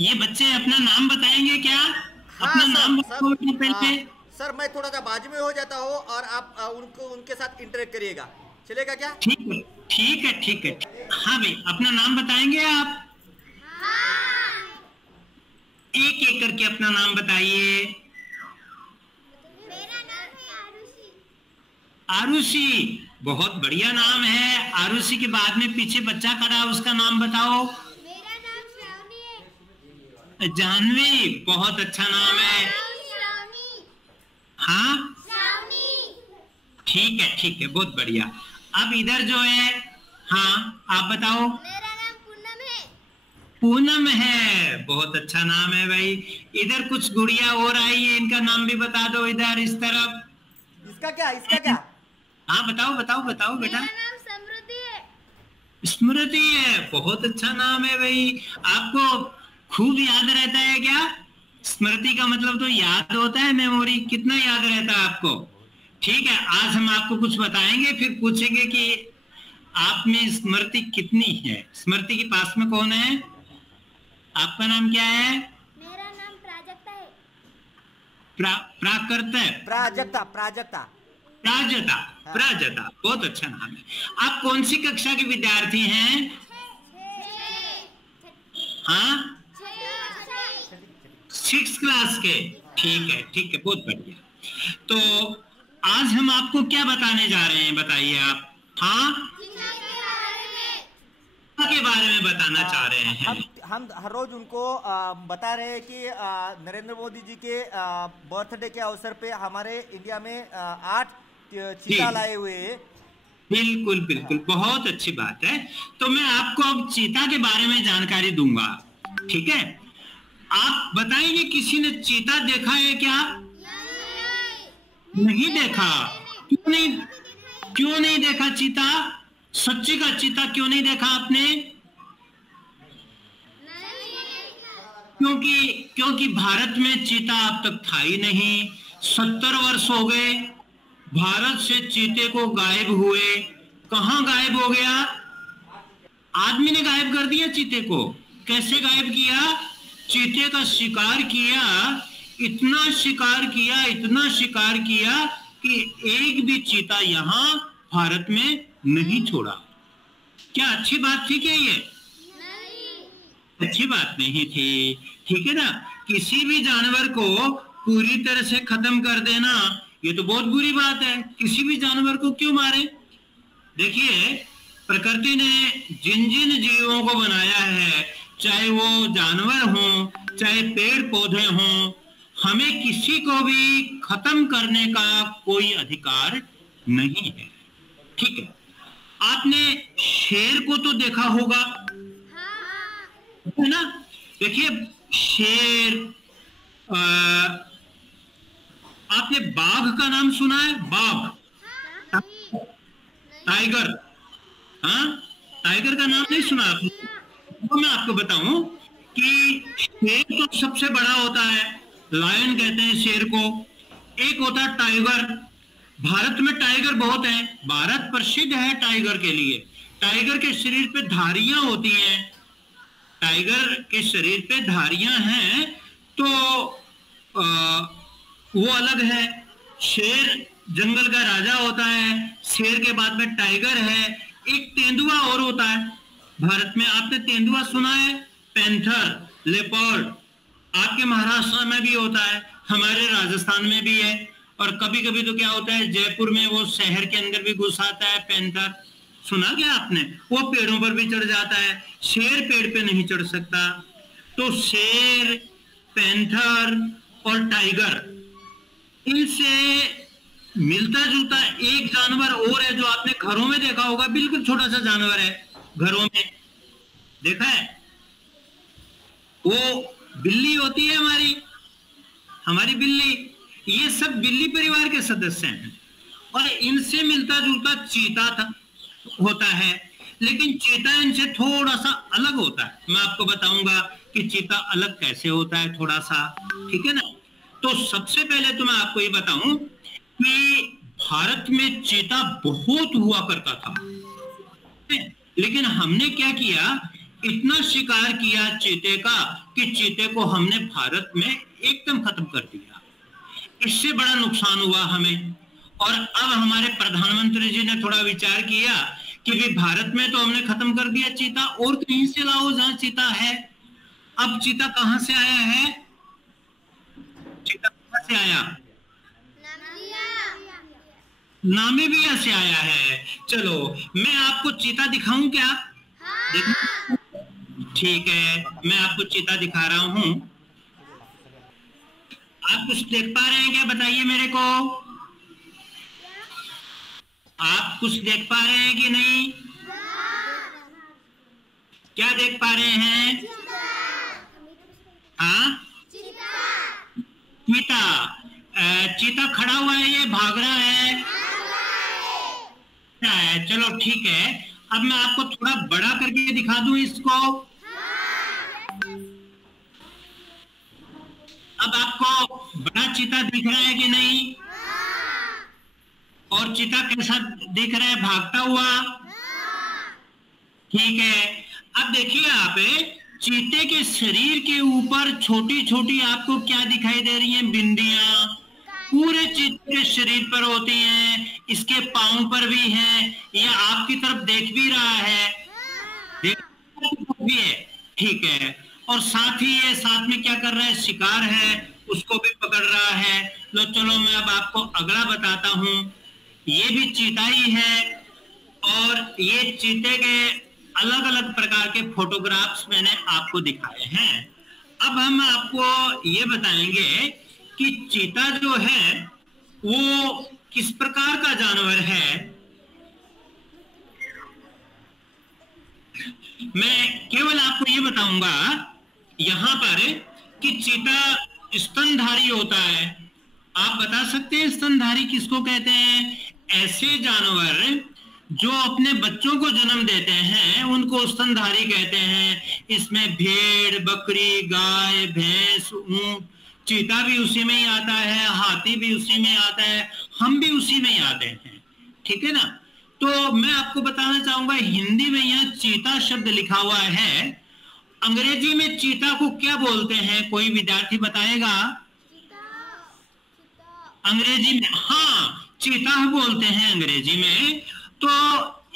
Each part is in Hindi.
ये बच्चे अपना नाम बताएंगे क्या? हाँ अपना सर, नाम सर। बताओ बेटा पहले। सर मैं थोड़ा सा बाजू में हो जाता हूँ और आप उनको उनके साथ इंटरेक्ट करिएगा, चलेगा क्या? ठीक है, ठीक है, ठीक है। हाँ भाई, अपना नाम बताएंगे आप? एक एक करके अपना नाम बताइए। मेरा नाम है आरुषि। आरुषि, बहुत बढ़िया नाम है। आरुषि के बाद में पीछे बच्चा खड़ा है, उसका नाम बताओ। मेरा नाम श्रावणी है। जानवी, बहुत अच्छा नाम है। श्रावणी। हाँ, श्रावणी। ठीक है, ठीक है, बहुत बढ़िया। अब इधर जो है, हाँ आप बताओ। मेरा नाम पूनम है। पूनम है, बहुत अच्छा नाम है भाई। इधर कुछ गुड़िया और आई है, इनका नाम भी बता दो इधर इस तरफ। इसका क्या, इसका क्या? हाँ बताओ बताओ बताओ बेटा। मेरा नाम समृद्धि है। स्मृति है, बहुत अच्छा नाम है भाई। आपको खूब याद रहता है क्या? स्मृति का मतलब तो याद होता है, मेमोरी। कितना याद रहता है आपको? ठीक है, आज हम आपको कुछ बताएंगे, फिर पूछेंगे कि आप में स्मृति कितनी है। स्मृति के पास में कौन है? आपका नाम क्या है? मेरा नाम प्राजक्ता है। प्राकृत है। प्राजक्ता, प्राजक्ता। प्राजता। हाँ। प्राजता, बहुत अच्छा नाम है। आप कौन सी कक्षा के विद्यार्थी हैं? हाँ, 6 क्लास के। ठीक है, ठीक है, बहुत बढ़िया। तो आज हम आपको क्या बताने जा रहे हैं, बताइए आप। हाँ, के बारे में बताना चाह रहे हैं। हम हर रोज उनको बता रहे हैं कि नरेंद्र मोदी जी के बर्थडे के अवसर पे हमारे इंडिया में 8 चीता लाए हुए हैं। बिल्कुल बिल्कुल, बहुत अच्छी बात है। तो मैं आपको अब चीता के बारे में जानकारी दूंगा, ठीक है? आप बताएंगे, किसी ने चीता देखा है क्या? नहीं देखा? क्यों नहीं देखा चीता? सच्ची का चीता क्यों नहीं देखा आपने? क्योंकि भारत में चीता अब तक था ही नहीं। 70 वर्ष हो गए भारत से चीते को गायब हुए। कहां गायब हो गया? आदमी ने गायब कर दिया चीते को। कैसे गायब किया? चीते का शिकार किया, इतना शिकार किया, इतना शिकार किया कि एक भी चीता यहां भारत में नहीं छोड़ा। क्या अच्छी बात थी क्या ये? अच्छी बात नहीं थी, ठीक है ना? किसी भी जानवर को पूरी तरह से खत्म कर देना, ये तो बहुत बुरी बात है। किसी भी जानवर को क्यों मारे? देखिए, प्रकृति ने जिन जिन जीवों को बनाया है, चाहे वो जानवर हों, चाहे पेड़ पौधे हों, हमें किसी को भी खत्म करने का कोई अधिकार नहीं है, ठीक है? आपने शेर को तो देखा होगा, है ना? देखिए, शेर, आपने बाघ का नाम सुना है? बाघ, टाइगर। हाँ, टाइगर का नाम नहीं सुना आपने? तो मैं आपको बताऊं कि शेर तो सबसे बड़ा होता है, लायन कहते हैं शेर को। एक होता है टाइगर। भारत में टाइगर बहुत है, भारत प्रसिद्ध है टाइगर के लिए। टाइगर के शरीर पे धारियां होती हैं, टाइगर के शरीर पे धारियां हैं, तो वो अलग है। शेर जंगल का राजा होता है, शेर के बाद में टाइगर है। एक तेंदुआ और होता है भारत में, आपने तेंदुआ सुना है? पैंथर, लेपर्ड, आपके महाराष्ट्र में भी होता है, हमारे राजस्थान में भी है। और कभी कभी तो क्या होता है, जयपुर में वो शहर के अंदर भी घुस आता है पैंथर। सुना क्या आपने? वो पेड़ों पर भी चढ़ जाता है, शेर पेड़ पे नहीं चढ़ सकता। तो शेर, पैंथर और टाइगर, इनसे मिलता जुलता एक जानवर और है जो आपने घरों में देखा होगा। बिल्कुल छोटा सा जानवर है, घरों में देखा है? वो बिल्ली होती है हमारी बिल्ली। ये सब बिल्ली परिवार के सदस्य हैं और इनसे मिलता जुलता चीता होता है। लेकिन चीता इनसे थोड़ा सा अलग होता है। मैं आपको बताऊंगा कि चीता अलग कैसे होता है थोड़ा सा, ठीक है ना? तो सबसे पहले तो मैं आपको ये बताऊं कि भारत में चीता बहुत हुआ करता था, लेकिन हमने क्या किया, इतना शिकार किया चीते का कि चीते को हमने भारत में एकदम खत्म कर दिया। इससे बड़ा नुकसान हुआ हमें। और अब हमारे प्रधानमंत्री जी ने थोड़ा विचार किया कि भी भारत में तो हमने खत्म कर दिया चीता, और कहीं से लाओ जहां चीता है। अब चीता कहां से आया है? चीता कहां से आया? नामीबिया से आया है। चलो मैं आपको चीता दिखाऊं क्या? हाँ। ठीक है, मैं आपको चीता दिखा रहा हूं। आप कुछ देख पा रहे हैं क्या? बताइए मेरे को, आप कुछ देख पा रहे हैं कि नहीं? क्या देख पा रहे हैं? हाँ, चीता। चीता खड़ा हुआ है, ये भाग रहा है। चलो ठीक है, अब मैं आपको थोड़ा बड़ा करके दिखा दूं इसको। अब आपको बड़ा चीता दिख रहा है कि नहीं? और चीता कैसा दिख रहा है? भागता हुआ। ठीक है, अब देखिए आप, चीते के शरीर के ऊपर छोटी छोटी आपको क्या दिखाई दे रही हैं? बिंदियां पूरे चीते के शरीर पर होती हैं, इसके पांव पर भी हैं, ये आपकी तरफ देख भी रहा है, भी है। ठीक है, और साथ ही ये साथ में क्या कर रहा है? शिकार है, उसको भी पकड़ रहा है। लो चलो मैं अब आपको अगला बताता हूं। ये भी चीता ही है, और ये चीते के अलग अलग प्रकार के फोटोग्राफ्स मैंने आपको दिखाए हैं। अब हम आपको ये बताएंगे कि चीता जो है वो किस प्रकार का जानवर है। मैं केवल आपको ये बताऊंगा यहां पर कि चीता स्तनधारी होता है। आप बता सकते हैं स्तनधारी किसको कहते हैं? ऐसे जानवर जो अपने बच्चों को जन्म देते हैं उनको स्तनधारी कहते हैं। इसमें भेड़, बकरी, गाय, भैंस, ऊंट, चीता भी उसी में ही आता है, हाथी भी उसी में आता है, हम भी उसी में ही आते हैं। ठीक है ना? तो मैं आपको बताना चाहूंगा, हिंदी में यहाँ चीता शब्द लिखा हुआ है, अंग्रेजी में चीता को क्या बोलते हैं? कोई विद्यार्थी बताएगा? अंग्रेजी में हाँ, चीता बोलते हैं अंग्रेजी में। तो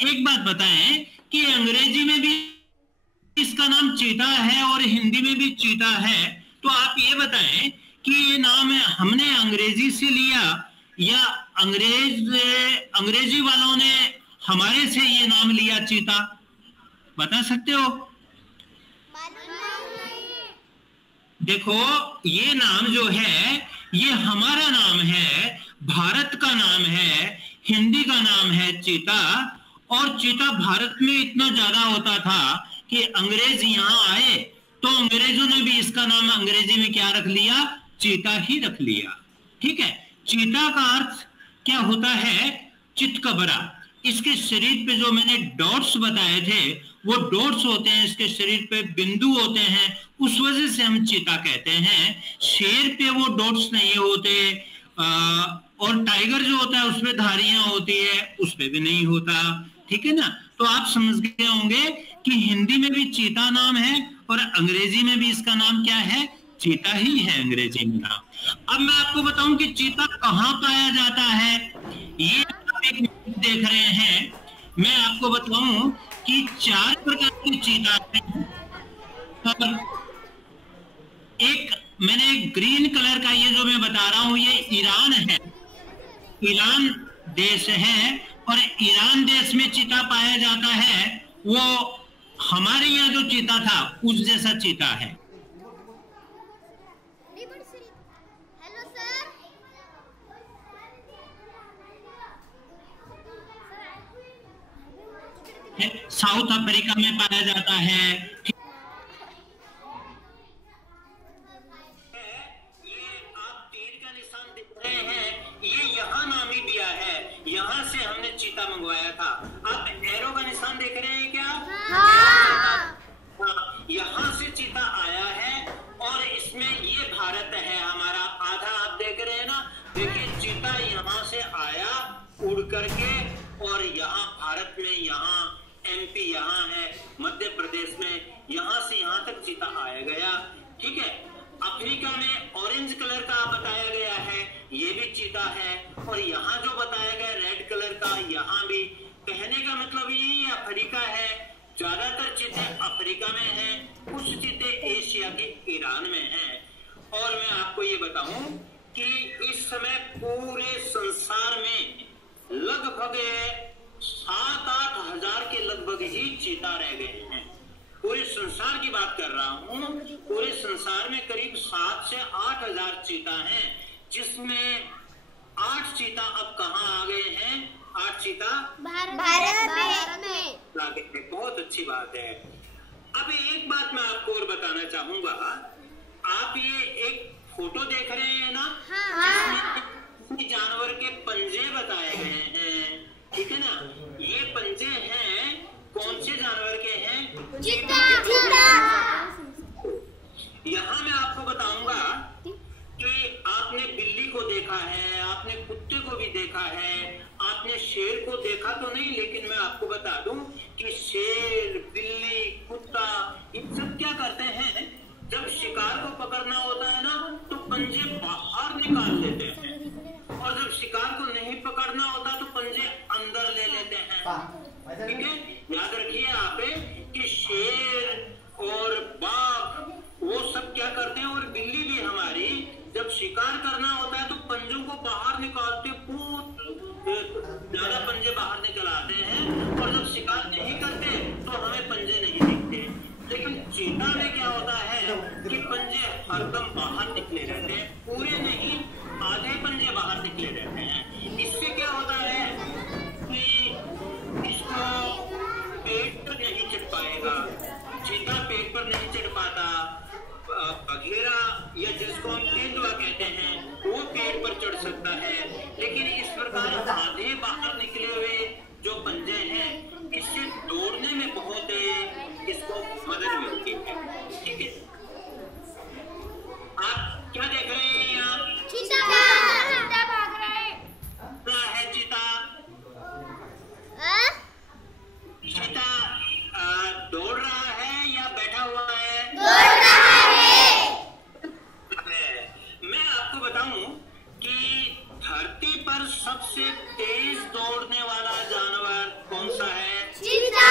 एक बात बताएं कि अंग्रेजी में भी इसका नाम चीता है और हिंदी में भी चीता है। तो आप ये बताएं कि ये नाम हमने अंग्रेजी से लिया या अंग्रेजी वालों ने हमारे से ये नाम लिया चीता? बता सकते हो? देखो, ये नाम जो है ये हमारा नाम है, भारत का नाम है, हिंदी का नाम है चीता। और चीता भारत में इतना ज्यादा होता था कि अंग्रेज यहाँ आए तो अंग्रेजों ने भी इसका नाम अंग्रेजी में क्या रख लिया? चीता ही रख लिया। ठीक है, चीता का अर्थ क्या होता है? चितकबरा। इसके शरीर पे जो मैंने डॉट्स बताए थे वो डॉट्स होते हैं, इसके शरीर पे बिंदु होते हैं, उस वजह से हम चीता कहते हैं। शेर पे वो डॉट्स नहीं होते, और टाइगर जो होता है उसमें धारियां होती है, उस पे भी नहीं होता। ठीक है ना? तो आप समझ गए होंगे कि हिंदी में भी चीता नाम है और अंग्रेजी में भी इसका नाम क्या है? चीता ही है अंग्रेजी में नाम। अब मैं आपको बताऊं कि चीता कहाँ पाया जाता है। ये आप एक देख रहे हैं, मैं आपको बताऊं कि 4 प्रकार के चीता हैं। एक मैंने ग्रीन कलर का ये जो मैं बता रहा हूं, ये ईरान है, ईरान देश है, और ईरान देश में चीता पाया जाता है। वो हमारे यहाँ जो चीता था उस जैसा चीता है। साउथ अफ्रीका में पाया जाता है। ये आप तीर का निशान देख रहे हैं, ये यहाँ नामीबिया है, यहाँ से हमने चीता मंगवाया था। आप एरो का निशान देख रहे हैं क्या? हाँ। यहाँ से चीता आया है और इसमें ये भारत है हमारा आधा, आप देख रहे हैं ना। देखिए चीता यहाँ से आया उड़ करके और यहाँ भारत में, यहाँ एमपी यहाँ है, मध्य प्रदेश में, यहाँ से यहाँ तक चीता आया गया। ठीक है। अफ्रीका में ऑरेंज कलर का बताया गया है, ये भी चीता है। और यहाँ जो बताया गया रेड कलर का, यहाँ भी। कहने का मतलब ये अफ्रीका है, ज्यादातर चीते अफ्रीका में हैं, कुछ चीते एशिया के ईरान में हैं। और मैं आपको ये बताऊं कि इस समय पूरे संसार में लगभग 7-8 हजार के लगभग ही चीता रह गए हैं। पूरे संसार की बात कर रहा हूँ, पूरे संसार में करीब 7 से 8 हजार चीता हैं, जिसमें 8 चीता अब कहाँ आ गए हैं? 8 चीता भारत में। बहुत अच्छी बात है। अब एक बात मैं आपको और बताना चाहूंगा, आप ये एक फोटो देख रहे हैं ना, जिसमें जानवर के पंजे बताए गए हैं, ठीक है ना। ये पंजे हैं कौन से जानवर के हैं? चीता। यहाँ मैं आपको बताऊंगा कि आपने बिल्ली को देखा है, आपने कुत्ते को भी देखा है, आपने शेर को देखा तो नहीं, लेकिन मैं आपको बता दूं कि शेर, बिल्ली, कुत्ता, इन सब क्या करते हैं, जब शिकार को पकड़ना होता है ना तो पंजे बाहर निकाल लेते हैं, और जब शिकार को नहीं पकड़ना होता तो पंजे अंदर ले लेते हैं, ठीक है। याद रखिए आप कि शेर और बाघ वो सब क्या करते हैं, और बिल्ली भी हमारी जब शिकार करना होता है तो पंजों को बाहर निकालते, बहुत ज्यादा पंजे बाहर निकल आते हैं, और जब शिकार नहीं करते तो हमें पंजे नहीं दिखते। लेकिन चीता में क्या होता है कि पंजे हरदम बाहर निकले रहते हैं, पूरे नहीं, आधे पंजे बाहर निकले रहते हैं। इससे क्या होता है कि इसको पेट पर नहीं चढ़ पाएगा, चीता पेट पर नहीं चढ़ पाता, बघेरा या जिसको हम तेंदुआ कहते हैं वो पेट पर चढ़ सकता है। लेकिन इस प्रकार आधे बाहर निकले हुए जो पंजे हैं, इससे दौड़ने में बहुत इसको मदद मिलती है, ठीक है। आप क्या देख रहे हैं यहाँ? चीता भाग रहा है। क्या है चीता? चीता दौड़ रहा है या बैठा हुआ है? दौड़ रहा है। मैं आपको बताऊं कि धरती पर सबसे तेज दौड़ने वाला जानवर कौन सा है? चीता।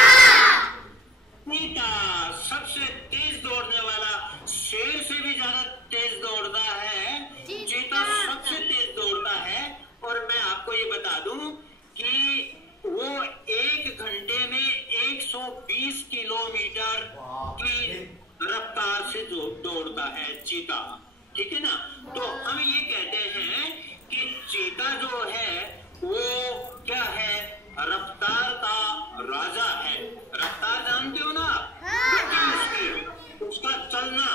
चीता सबसे तेज दौड़ने वाला, शेर से भी ज्यादा तेज दौड़ता है, चीता सबसे तेज दौड़ता है। और मैं आपको ये बता दूं कि वो 1 घंटे में 120 किलोमीटर की रफ्तार से दौड़ता है चीता, ठीक है ना। तो हम ये कहते हैं कि चीता जो है वो क्या है? रफ्तार का राजा है। रफ्तार जानते हो ना, उसका चलना,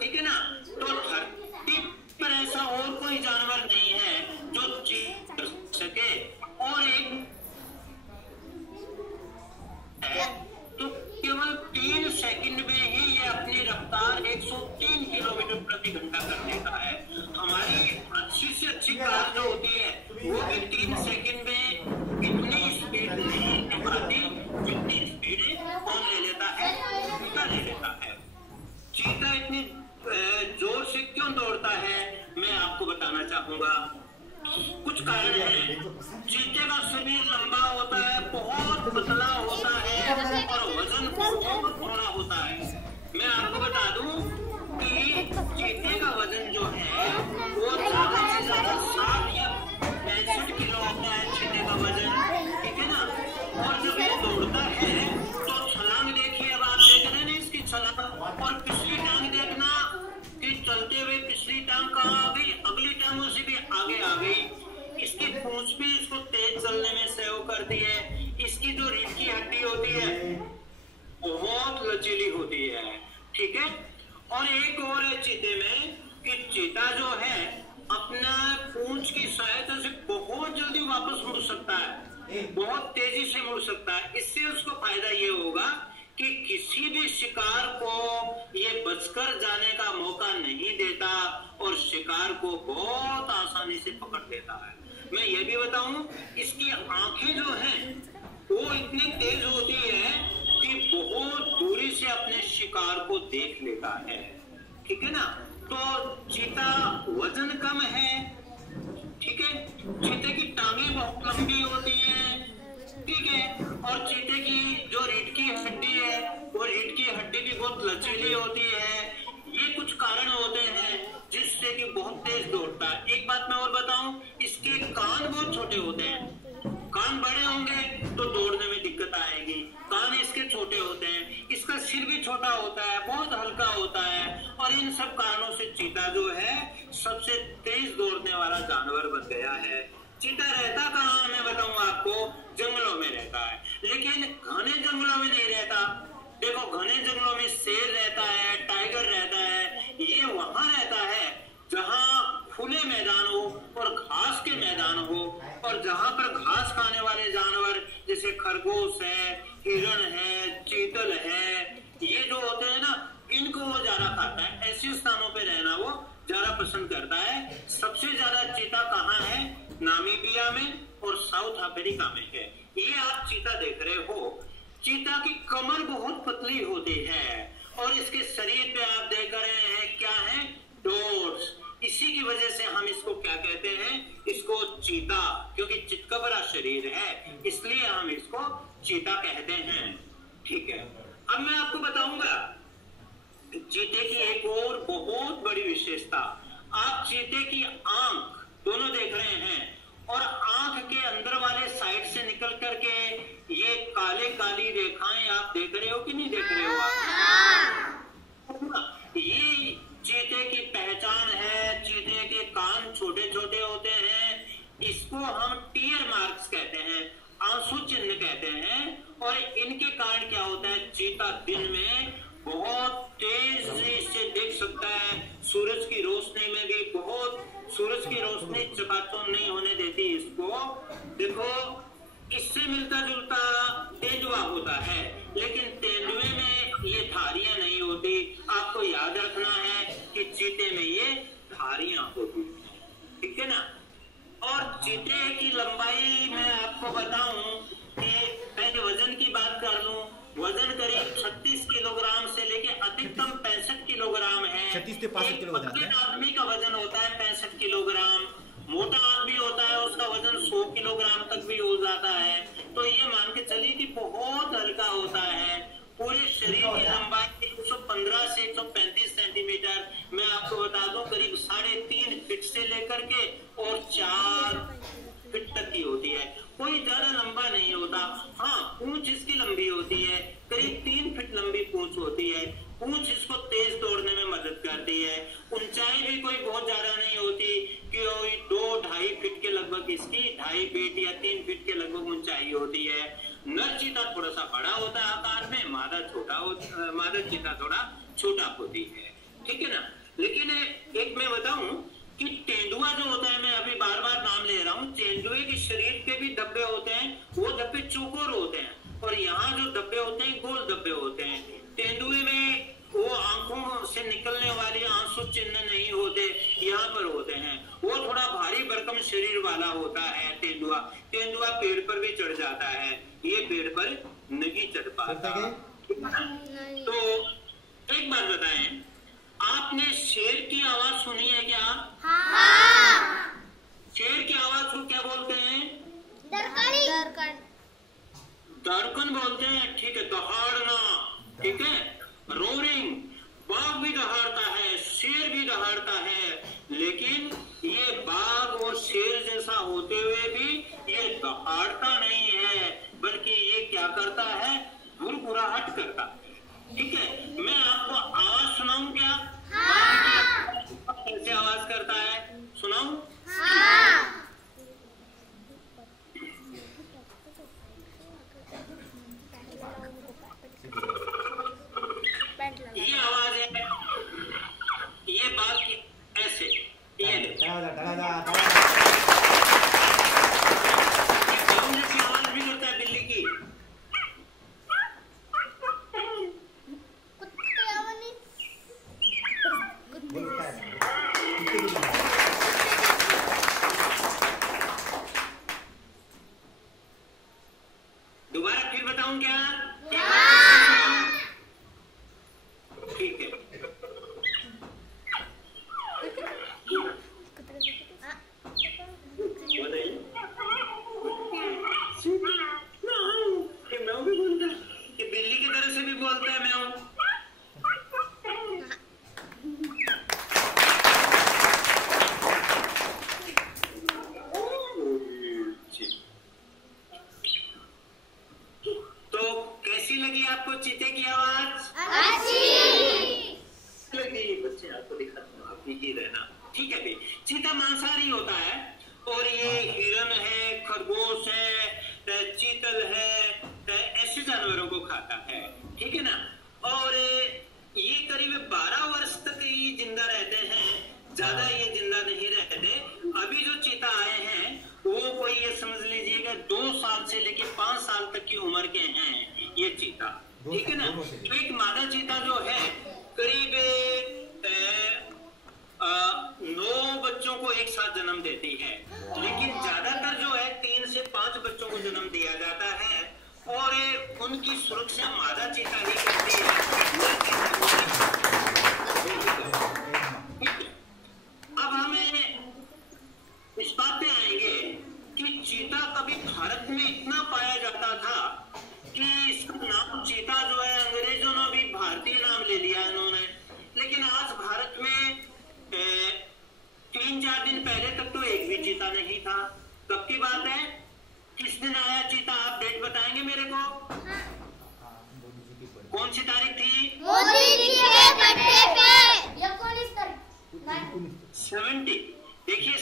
ठीक है ना। तो धरती पर ऐसा और कोई जानवर नहीं है जो चीत सके। और एक तो केवल 3 सेकंड में ही ये अपनी रफ्तार 103 किलोमीटर प्रति घंटा कर देता है। हमारी अच्छी से अच्छी कार जो होती है वो भी 3 सेकंड में इतनी स्पीड नहीं दिखाती जितनी स्पीड कौन ले लेता है? चीता ले लेता है। चीता इतनी जोर से क्यों दौड़ता है, मैं आपको बताना चाहूंगा। कुछ कारण है। चीते का शरीर लंबा होता है, बहुत पतला होता है, और वजन बहुत थोड़ा होता है। मैं आपको बता दूं कि चीते का वजन जो है वो ज्यादा से ज्यादा 60 या 65 किलो होता है, चीते का वजन, ठीक है ना। और जब ये दौड़ता है तो छलांग देखिए, अब आप देख रहे हैं ना इसकी छलांग, और पिछली टांग देखना कि चलते हुए पिछली टांग कहाँ आ गई, अगली टांगों से भी आगे आ गई। इसकी पूंछ भी इसको तेज चलने में सहयोग करती है। इसकी जो रीढ़ की हड्डी होती है बहुत लचीली होती है, ठीक है। और एक और है चीते में कि चीता जो है अपना पूंछ की सहायता से बहुत जल्दी वापस मुड़ सकता है, बहुत तेजी से मुड़ सकता है। इससे उसको फायदा ये होगा कि किसी भी शिकार को ये बचकर जाने का मौका नहीं देता और शिकार को बहुत आसानी से पकड़ लेता है। मैं ये भी बताऊं, इसकी आंखें जो हैं वो इतनी तेज होती है कि बहुत दूरी से अपने शिकार को देख लेता है, ठीक है ना। तो चीता वजन कम है, ठीक है। चीते की टांगे बहुत लंबी होती है, ठीक है। और चीते की जो रीढ़ की हड्डी है वो रीढ़ की हड्डी भी बहुत लचीली होती है। ये कुछ कारण होते हैं जिससे कि बहुत तेज दौड़ता है। एक बात मैं और बताऊं, इसके कान बहुत छोटे होते हैं। कान बड़े होंगे तो दौड़ने में दिक्कत आएगी, कान इसके छोटे होते हैं। इसका सिर भी छोटा होता है, बहुत हल्का होता है। और इन सब कारणों से चीता जो है सबसे तेज दौड़ने वाला जानवर बन गया है। चीता रहता कहाँ, मैं बताऊं आपको, जंगलों में रहता है, लेकिन घने जंगलों में नहीं रहता। देखो, घने जंगलों में शेर रहता है, टाइगर रहता है। ये वहां रहता है जहां खुले मैदान हो और घास के मैदान हो, और जहां पर घास खाने वाले जानवर जैसे खरगोश है, हिरण है, चीतल है, ये जो होते हैं ना, इनको वो ज्यादा खाता है। ऐसे स्थानों पे रहना वो ज्यादा पसंद करता है। सबसे ज्यादा चीता कहाँ है? नामीबिया में और साउथ अफ्रीका में है। ये आप चीता देख रहे हो। चीता की कमर बहुत पतली होती है और इसके शरीर पे आप देख रहे हैं क्या है? डॉट्स। इसी की वजह से हम इसको क्या कहते हैं? इसको चीता, क्योंकि चितकबरा शरीर है इसलिए हम इसको चीता कहते हैं, ठीक है। अब मैं आपको बताऊंगा चीते की एक और बहुत बड़ी विशेषता। आप चीते की आंख दोनों देख रहे हैं और आंख के अंदर वाले साइड से निकल करके ये काले काली रेखाएं आप देख रहे हो कि नहीं देख रहे हो आप? ये चीते की पहचान है। चीते के कान छोटे छोटे होते हैं, इसको हम टीयर मार्क्स कहते हैं, आंसू चिन्ह कहते हैं। और इनके कारण क्या होता है? चीता दिन में बहुत तेजी से देख सकता है, सूरज की रोशनी में भी बहुत, सूरज की रोशनी चकाचौंध नहीं होने देती इसको। देखो, इससे मिलता जुलता तेंदुआ होता है, लेकिन तेंदुए में ये धारियां नहीं होती। आपको याद रखना है कि चीते में ये धारियां होती, ठीक है ना। और चीते की लंबाई मैं आपको बताऊं कि पहले वजन की बात कर लूं। वजन करीब 36 किलोग्राम से लेके अधिकतम 65 किलोग्राम है। 36 से 65 किलो पतले आदमी का वजन होता है 65 किलोग्राम। मोटा आदमी होता है उसका वजन 100 किलोग्राम तक भी हो जाता है। तो ये मान के चलिए कि बहुत हल्का होता है। पूरे शरीर की लंबाई 115 से 135 सेंटीमीटर, मैं आपको बता दूं करीब 3.5 फीट से लेकर के और 4 फीट तक की होती है। कोई ज्यादा लंबा नहीं होता। हाँ, पूंछ इसकी लंबी होती है, करीब 3 फीट लंबी पूंछ होती है। पूंछ इसको तेज दौड़ने में मदद करती है। ऊंचाई भी कोई बहुत ज्यादा नहीं होती कि 2-2.5 फीट के लगभग इसकी 2.5 फीट या 3 फीट के लगभग ऊंचाई होती है। नर चीता थोड़ा सा बड़ा होता है आकार में, मादा चीता थोड़ा छोटा होती है, ठीक है ना। लेकिन एक मैं बताऊं कि तेंदुआ जो होता है, मैं अभी बार बार नाम ले रहा हूँ, तेंदुए के शरीर के भी धब्बे होते हैं, वो धब्बे चौकोर होते हैं और यहाँ जो धब्बे होते हैं गोल धब्बे होते हैं। तेंदुए में वो आंखों से निकलने वाले आंसू चिन्ह नहीं होते, यहाँ पर होते हैं। वो थोड़ा भारी भरकम शरीर वाला होता है तेंदुआ। तेंदुआ पेड़ पर भी चढ़ जाता है, ये पेड़ पर नहीं चढ़ पाता। तो एक बात बताएं, आपने शेर की आवाज सुनी है क्या? हाँ। शेर की आवाज को क्या बोलते हैं? दरकन बोलते हैं, ठीक है। दहाड़ना, ठीक है, रोरिंग। बाघ भी दहाड़ता है, शेर भी दहाड़ता है, लेकिन ये बाघ और शेर जैसा होते हुए भी ये दहाड़ता नहीं है, बल्कि ये क्या करता है? भुरभुराहट करता है, ठीक है। मैं आपको आवाज सुनाऊं क्या? कैसे आवाज करता है, सुनाऊं? ये आवाज है, ये बात की ऐसे, ये जैसी आवाज भी करता है बिल्ली की। दोबारा फिर बताऊं क्या? ठीक है। शाकाहारी होता है और ये हिरण है, खरगोश है, चीतल है, ऐसे जानवरों को खाता है, ठीक है ना। और ये करीब 12 वर्ष तक ये जिंदा रहते हैं, ज्यादा ये जिंदा नहीं रहते। अभी जो चीता आए हैं वो कोई ये समझ लीजिएगा 2 साल से लेके 5 साल तक की उम्र के हैं ये चीता, ठीक है ना। तो एक मादा चीता जो है करीब 9 बच्चों को एक साथ जन्म देती है, लेकिन ज्यादातर जो है 3 से 5 बच्चों को जन्म दिया जाता है और उनकी सुरक्षा मादा चीता ही करती है। अब हमें इस बात पे आएंगे कि चीता कभी भारत में इतना पाया जाता था कि इसका नाम चीता जो है अंग्रेजों ने भी भारतीय नाम ले लिया इन्होंने, लेकिन आज भारत में 3-4 दिन पहले तक तो एक भी चीता नहीं था। कब की बात है, किस दिन आया चीता, आप डेट बताएंगे मेरे को? कौन सी तारीख थी? मोदी जी के बर्थडे पे 19 तारीख 70। देखिए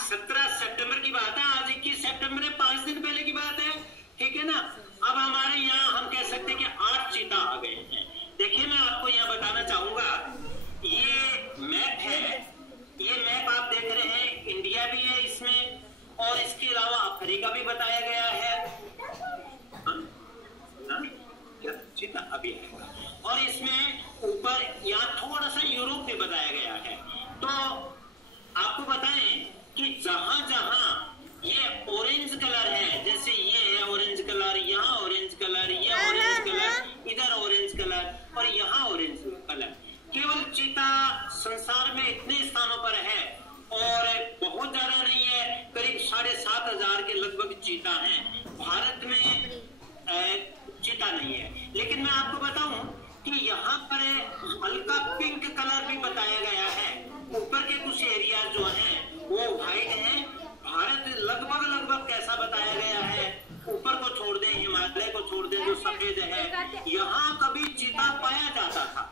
17 सितंबर की बात है, आज 21 सितंबर है, 5 दिन पहले की बात है, ठीक है ना। अब हमारे यहाँ हम कह सकते हैं कि 8 चीता आ गए हैं। देखिए मैं आपको यहाँ बताना चाहूंगा, ये मैप है, ये मैप आप देख रहे हैं, इंडिया भी है इसमें और इसके अलावा अफ्रीका भी बताया गया है। चीता अभी है और इसमें ऊपर यहाँ थोड़ा सा यूरोप में बताया गया है। तो आपको बताएं कि जहां जहां ये ऑरेंज कलर है, जैसे ये है ऑरेंज कलर, यहाँ ऑरेंज कलर, ये ऑरेंज कलर, इधर ऑरेंज कलर और यहाँ ऑरेंज कलर, केवल चीता संसार में इतने स्थानों पर है और बहुत ज्यादा नहीं है, करीब 7,500 के लगभग चीता हैं। भारत में चीता नहीं है, लेकिन मैं आपको बताऊं कि यहाँ पर हल्का पिंक कलर भी बताया गया है। ऊपर के कुछ एरिया जो हैं वो व्हाइट हैं। भारत लगभग कैसा बताया गया है, ऊपर को छोड़ दें, हिमालय को छोड़ दें जो सफेद है, यहाँ कभी चीता पाया जाता था,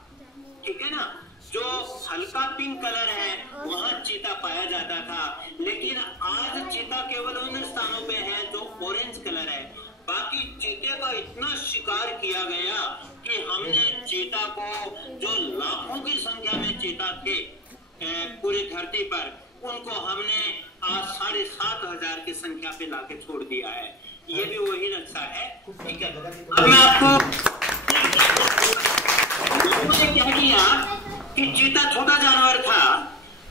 ठीक है ना। जो हल्का पिंक कलर है वहाँ चीता पाया जाता था, लेकिन आज चीता केवल उन स्थानों पे है जो ऑरेंज कलर है। बाकी चीते का इतना शिकार किया गया कि हमने चीता को, जो लाखों की संख्या में चीता थे पूरी धरती पर, उनको हमने आज 7,500 की संख्या पे लाके छोड़ दिया है। ये भी वही नक्शा है, ठीक है। अब मैं आपको क्या किया कि चीता छोटा जानवर था,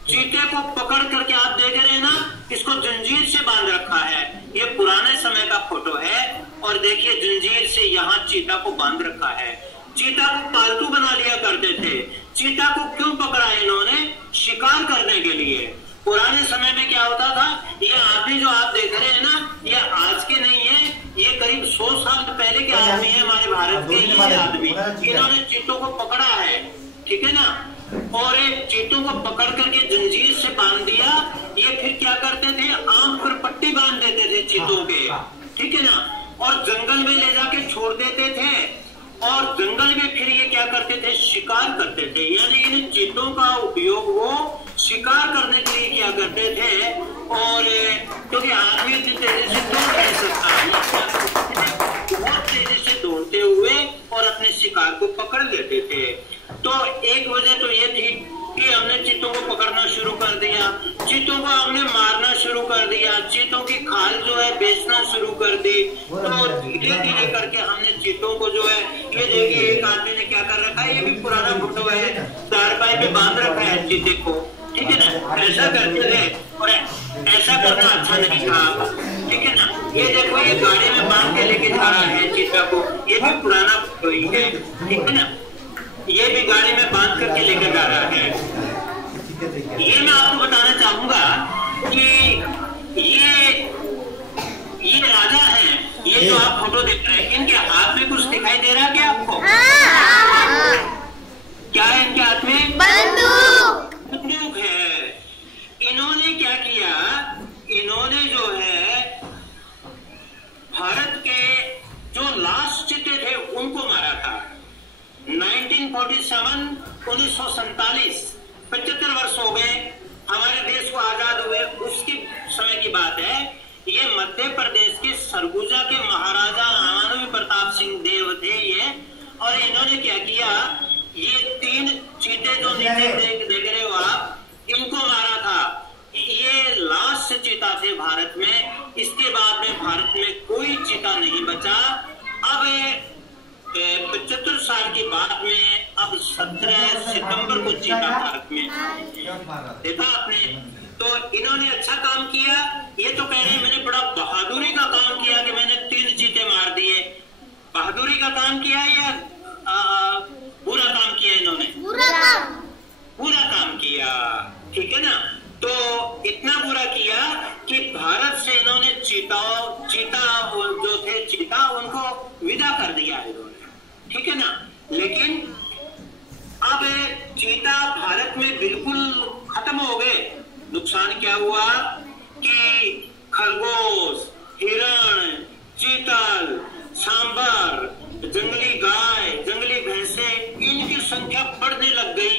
चीते को पकड़ करके आप देख रहे हैं ना, इसको जंजीर से बांध रखा है। ये पुराने समय का फोटो है और देखिए जंजीर से यहाँ चीता को बांध रखा है। चीता को पालतू बना लिया करते थे। चीता को क्यों पकड़ा इन्होंने? शिकार करने के लिए। पुराने समय में क्या होता था, ये आदमी जो आप देख रहे हैं ना, ये आज के नहीं है, ये करीब 100 साल पहले के आदमी है हमारे भारत के। ये आदमी, इन्होंने चीतों को पकड़ा है, ठीक है ना, और चीतों को पकड़ करके जंजीर से बांध दिया। ये फिर क्या करते थे, आंख पर पट्टी बांध देते थे चीतों के, ठीक है ना, और जंगल में ले जाके छोड़ देते थे और जंगल में फिर ये क्या करते थे, शिकार करते थे। यानी इन चीतों का उपयोग वो शिकार करने के लिए क्या करते थे, और क्योंकि आदमी इतनी तेजी से दौड़ नहीं सकता, बहुत तेजी से दौड़ते हुए और अपने शिकार को पकड़ लेते थे। तो एक वजह तो ये थी कि हमने चीतों को पकड़ना शुरू कर दिया, चीतों को हमने मारना शुरू कर दिया, चीतों की खाल जो है बेचना शुरू कर दी। तो धीरे धीरे करके हमने चीतों को जो है, ये देखिए एक आदमी ने क्या कर रखा है, ये भी पुराना फोटो है, चारपाई पे बांध रखा है चीते को, ठीक है ना, ऐसा करते थे और ऐसा करना अच्छा नहीं था, ठीक है ना। ये देखो ये गाड़ी में बांध के लेके जा रहा है चीता को, ये भी पुराना फोटो ही है, ठीक है ना, ये भी गाड़ी में बांध करके लेकर जा रहा है। ये मैं आपको बताना चाहूंगा कि ये राजा हैं, ये जो आप फोटो देख रहे हैं, इनके हाथ में कुछ दिखाई दे रहा है क्या आपको? क्या है इनके हाथ में? बंदूक है। इन्होंने क्या किया, इन्होंने जो है भारत के जो लास्ट चीते थे उनको मारा था। 1947 75 वर्ष हो गए हमारे देश को आजाद हुए, उसके समय की बात है। ये मध्य प्रदेश के सरगुजा के महाराजा महानवी प्रताप सिंह देव थे ये, और इन्होंने क्या किया, ये 3 चीते जो नीचे देख रहे हो आप, इनको मारा था। ये लास्ट चीता थे भारत में। इसके बाद में भारत में कोई चीता नहीं बचा। अब 75 साल के बाद में अब 17 सितंबर को चीता भारत में देखा आपने। तो इन्होंने अच्छा काम किया। ये तो कह रहे हैं मैंने बड़ा बहादुरी का काम किया कि मैंने 3 चीते मार दिए। बहादुरी का काम किया या बुरा काम किया? इन्होंने बुरा काम किया, ठीक है ना। तो इतना बुरा किया कि भारत से इन्होंने चीता जो थे चीता, उनको विदा कर दिया इन्होंने, ठीक है ना। लेकिन अब चीता भारत में बिल्कुल खत्म हो गए। नुकसान क्या हुआ कि खरगोश, हिरण, चीतल, सांबर, जंगली गाय, जंगली भैंसे, इनकी संख्या बढ़ने लग गई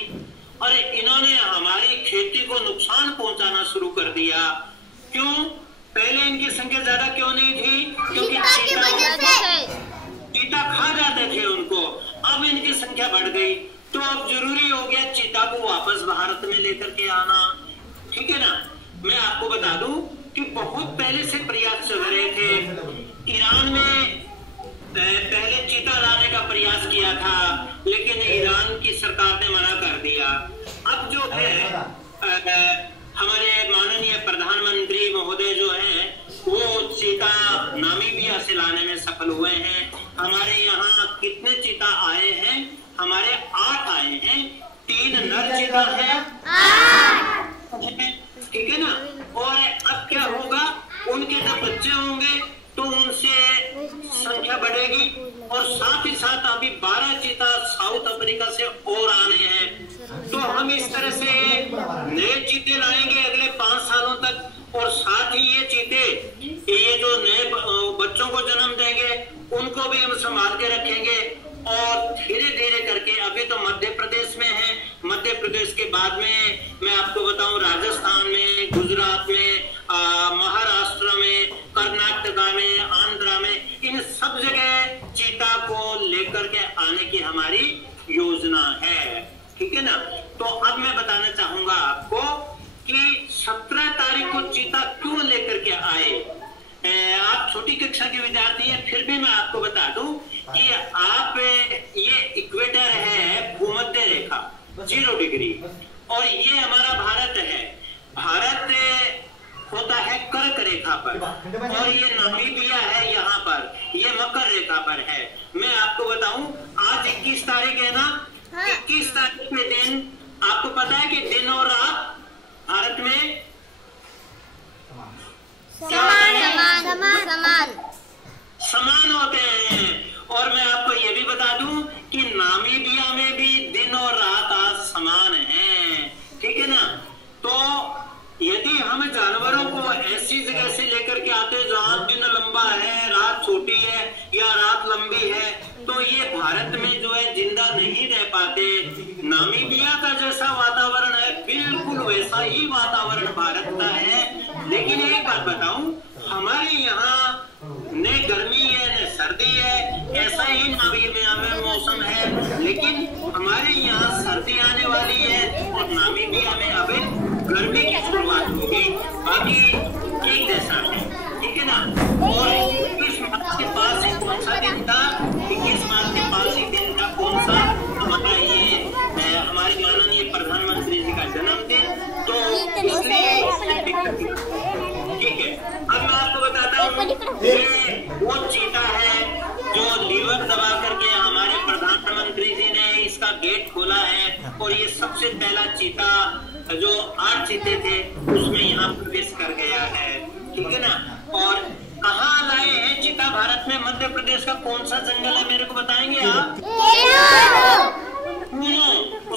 और इन्होंने हमारी खेती को नुकसान पहुंचाना शुरू कर दिया। क्यों? पहले इनकी संख्या ज्यादा क्यों नहीं थी? क्योंकि चीता खा जाते थे उनको। अब इनकी संख्या बढ़ गई तो अब जरूरी हो गया चीता को वापस भारत में लेकर के आना, ठीक है ना। मैं आपको बता दूं कि बहुत पहले से प्रयास चल रहे थे। ईरान में पहले चीता लाने का प्रयास किया था, लेकिन ईरान की सरकार ने मना कर दिया। अब जो है हमारे माननीय प्रधानमंत्री महोदय जो है वो चीता नामीबिया से लाने में सफल हुए हैं। हमारे यहाँ कितने चीता आए हैं? हमारे 8 आए हैं। 3 नर चीता है, ठीक है ना। और अब क्या होगा, उनके जब बच्चे होंगे तो उनसे संख्या बढ़ेगी। और साथ ही साथ अभी 12 चीता साउथ अफ्रीका से और आने हैं। तो हम इस तरह से नए चीते लाएंगे अगले 5 सालों तक। और साथ ही ये चीते, ये जो नए बच्चों को जन्म देंगे उनको भी हम संभाल के रखेंगे। और धीरे धीरे करके, अभी तो मध्य प्रदेश में है, मध्य प्रदेश के बाद में मैं आपको बताऊं राजस्थान में, गुजरात में, महाराष्ट्र में, कर्नाटक में, आंध्र में, इन सब जगह चीता को लेकर के आने की हमारी योजना है, ठीक है ना। तो अब मैं बताना चाहूंगा आपको कि 17 तारीख को चीता क्यों लेकर के आए। आप छोटी कक्षा के विद्यार्थी हैं, फिर भी मैं आपको बता दूं कि आप ये इक्वेटर है, भूमध्य रेखा 0 डिग्री, और ये हमारा भारत है। भारत होता है कर्क रेखा पर, और ये नामीबिया है यहाँ पर, ये मकर रेखा पर है। मैं आपको बताऊं आज 21 तारीख है ना, 21 तारीख के दिन आपको पता है कि दिन और रात भारत में समान होते हैं। और मैं आपको ये भी बता दूं कि नामीबिया में भी दिन और रात आज समान है, ठीक है ना। तो यदि हम जानवरों को ऐसी जगह से लेकर के आते हैं जहाँ दिन लंबा है, रात छोटी है या रात लंबी है, तो ये भारत में जो है जिंदा नहीं रह पाते। नामीबिया का जैसा वातावरण है बिल्कुल वैसा ही वातावरण भारत का है। लेकिन एक बात बताऊं, हमारे यहाँ न गर्मी है न सर्दी है, ऐसा ही नामीबिया में मौसम है। लेकिन हमारे यहाँ सर्दी आने वाली है और नामीबिया में अभी गर्मी की शुरुआत होगी। बाकी एक जैसा है, ठीक है ना। और 21 मार्च के पास ही कौन सा दिन था? 21 मार्च के पास ही दिन था कौन सा? हमारा ये हमारे माननीय प्रधानमंत्री जी का जन्मदिन। तो ठीक है, अब मैं आपको बताता हूँ, ये वो चीता है जो लीवर दबा करके हमारे प्रधानमंत्री जी ने इसका गेट खोला है। और ये सबसे पहला चीता जो 8 चीते थे उसमें यहाँ प्रवेश कर गया है, ठीक है ना। और कहाँ लाए हैं चीता भारत में? मध्य प्रदेश का कौन सा जंगल है मेरे को बताएंगे आप? कूनो,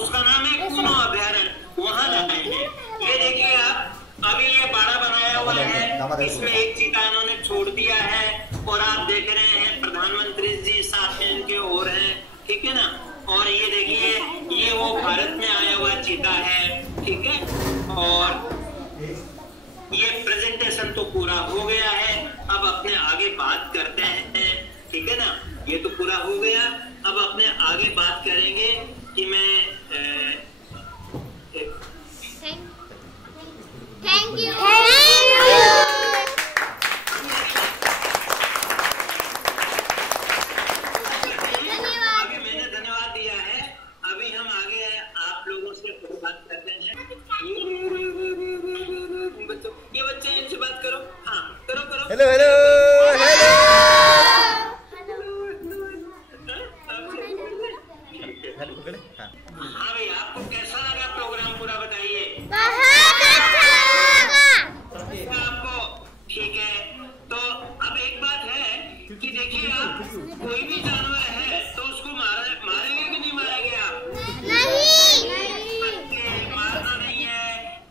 उसका नाम है कूनो अभयारण्य, वहाँ लाए हैं। ये देखिए आप, अभी ये बाड़ा बनाया हुआ है, इसमें एक चीता इन्होंने छोड़ दिया है। और आप देख रहे हैं प्रधानमंत्री जी साथ में इनके और हैं, ठीक है ना। और ये देखिए, ये वो भारत में आया हुआ चीता है, ठीक है। और ये प्रेजेंटेशन तो पूरा हो गया है, अब अपने आगे बात करते हैं, ठीक है ना। ये तो पूरा हो गया, अब अपने आगे बात करेंगे कि मैं थैंक यू। आगे मैंने धन्यवाद दिया है, अभी हम आगे आप लोगों से बात करते हैं। बच्चों, ये बच्चे इनसे बात करो, हाँ करो करो। Hello hello hello. हाँ भाई, आपको कैसा लगा प्रोग्राम पूरा बताइए। बहुत अच्छा लगा आपको ठीक है, तो अब एक बात है कि देखिए, आप कोई भी जानवर है तो उसको मारेंगे कि नहीं मारेंगे आप? नहीं। मारना नहीं है।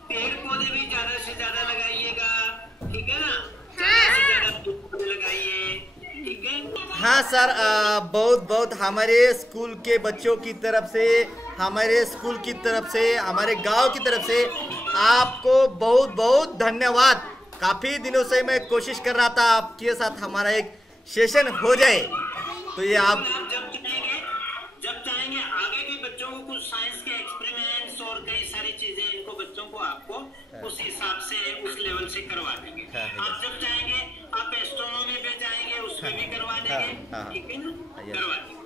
पेड़ पौधे भी ज्यादा से ज्यादा लगाइएगा, ठीक है ना। हाँ। ज्यादा से ज्यादा पेड़ पौधे लगाइए, ठीक है। हाँ सर, बहुत बहुत हमारे स्कूल के बच्चों की तरफ से, हमारे स्कूल की तरफ से, हमारे गांव की तरफ से आपको बहुत बहुत धन्यवाद। काफ़ी दिनों से मैं कोशिश कर रहा था आपके साथ हमारा एक सेशन हो जाए, तो ये आप जब चाहेंगे आगे भी बच्चों को कुछ साइंस के एक्सपेरिमेंट्स और कई सारी चीजें इनको बच्चों को आपको उस हिसाब से उस लेवल से करवा देंगे। आप जब चाहेंगे आप एस्ट्रोनॉमी पे जाएंगे, उसमें भी करवा देंगे, ठीक है ना, करवा देंगे।